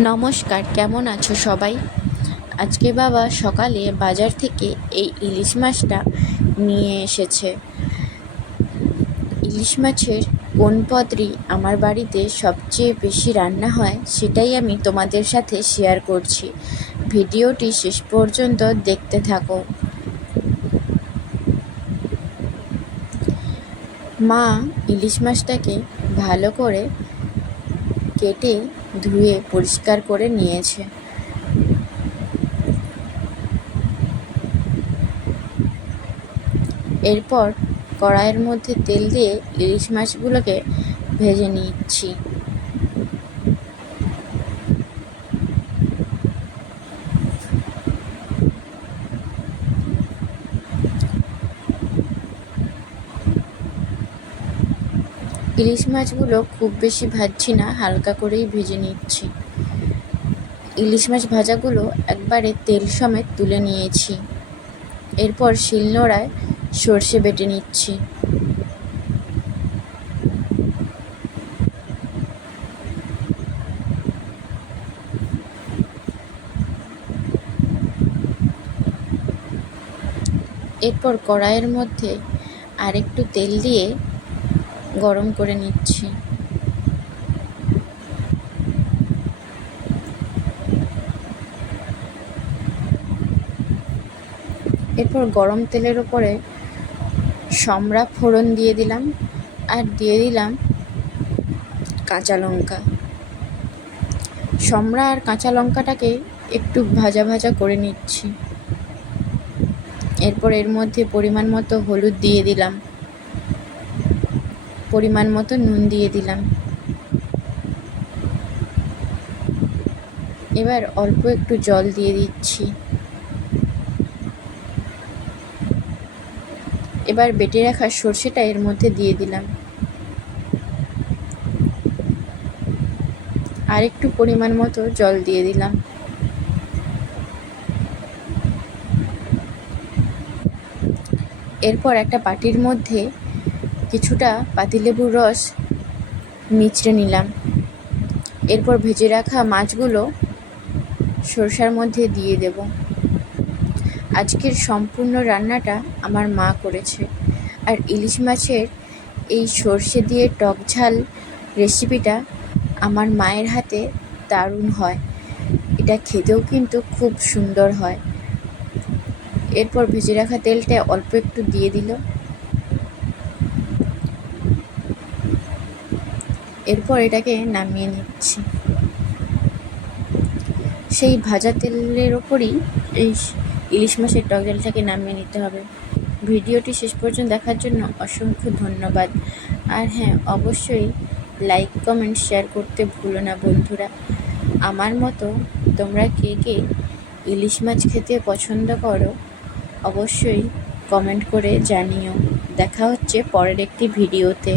নমস্কার, কেমন আছো সবাই? আজকে বাবা সকালে বাজার থেকে এই ইলিশ মাছটা নিয়ে এসেছে। ইলিশ মাছের কোন পদটি আমার বাড়িতে সবচেয়ে বেশি রান্না হয় সেটাই আমি তোমাদের সাথে শেয়ার করছি। ভিডিওটি শেষ পর্যন্ত দেখতে থাকো। মা ইলিশ মাছটাকে ভালো করে কেটে ধুয়ে পরিষ্কার করে নিয়েছে। এরপর কড়াইয়ের মধ্যে তেল দিয়ে ইলিশ মাছগুলোকে ভেজে নিচ্ছি। ইলিশ মাছগুলো খুব বেশি ভাজছি না, হালকা করেই ভেজে নিচ্ছি। ইলিশ মাছ ভাজাগুলো একবারে তেল সমেত তুলে নিয়েছি। এরপর শিলনোড়ায় সর্ষে বেটে নিচ্ছি। এরপর কড়াইয়ের মধ্যে আরেকটু তেল দিয়ে গরম করে নিচ্ছি। এরপর গরম তেলের ওপরে সম্রা ফোড়ন দিয়ে দিলাম আর দিয়ে দিলাম কাঁচা লঙ্কা। সম্রা আর কাঁচা লঙ্কাটাকে একটু ভাজা ভাজা করে নিচ্ছি। এরপর এর মধ্যে পরিমাণ মতো হলুদ দিয়ে দিলাম, পরিমাণ মতো নুন দিয়ে দিলাম। এবার অল্প একটু জল দিয়ে দিচ্ছি। এবার বেটে রাখা সর্ষেটা এর মধ্যে দিয়ে দিলাম। আর একটু পরিমাণ মতো জল দিয়ে দিলাম। এরপর একটা বাটির মধ্যে কিছুটা পাতিলেবুর রস নিচড়ে নিলাম। এরপর ভেজে রাখা মাছগুলো সরষার মধ্যে দিয়ে দেব। আজকের সম্পূর্ণ রান্নাটা আমার মা করেছে। আর ইলিশ মাছের এই সর্ষে দিয়ে টক ঝাল রেসিপিটা আমার মায়ের হাতে দারুণ হয়। এটা খেতেও কিন্তু খুব সুন্দর হয়। এরপর ভেজে রাখা তেলটা অল্প একটু দিয়ে দিল। এরপর এটাকে নামিয়ে নিচ্ছি। সেই ভাজা তেলের ওপরই এই ইলিশ মাছের টক ঝালটাকে নামিয়ে নিতে হবে। ভিডিওটি শেষ পর্যন্ত দেখার জন্য অসংখ্য ধন্যবাদ। আর হ্যাঁ, অবশ্যই লাইক কমেন্ট শেয়ার করতে ভুলো না বন্ধুরা। আমার মতো তোমরা কে কে ইলিশ মাছ খেতে পছন্দ করো অবশ্যই কমেন্ট করে জানিও। দেখা হচ্ছে পরের একটি ভিডিওতে।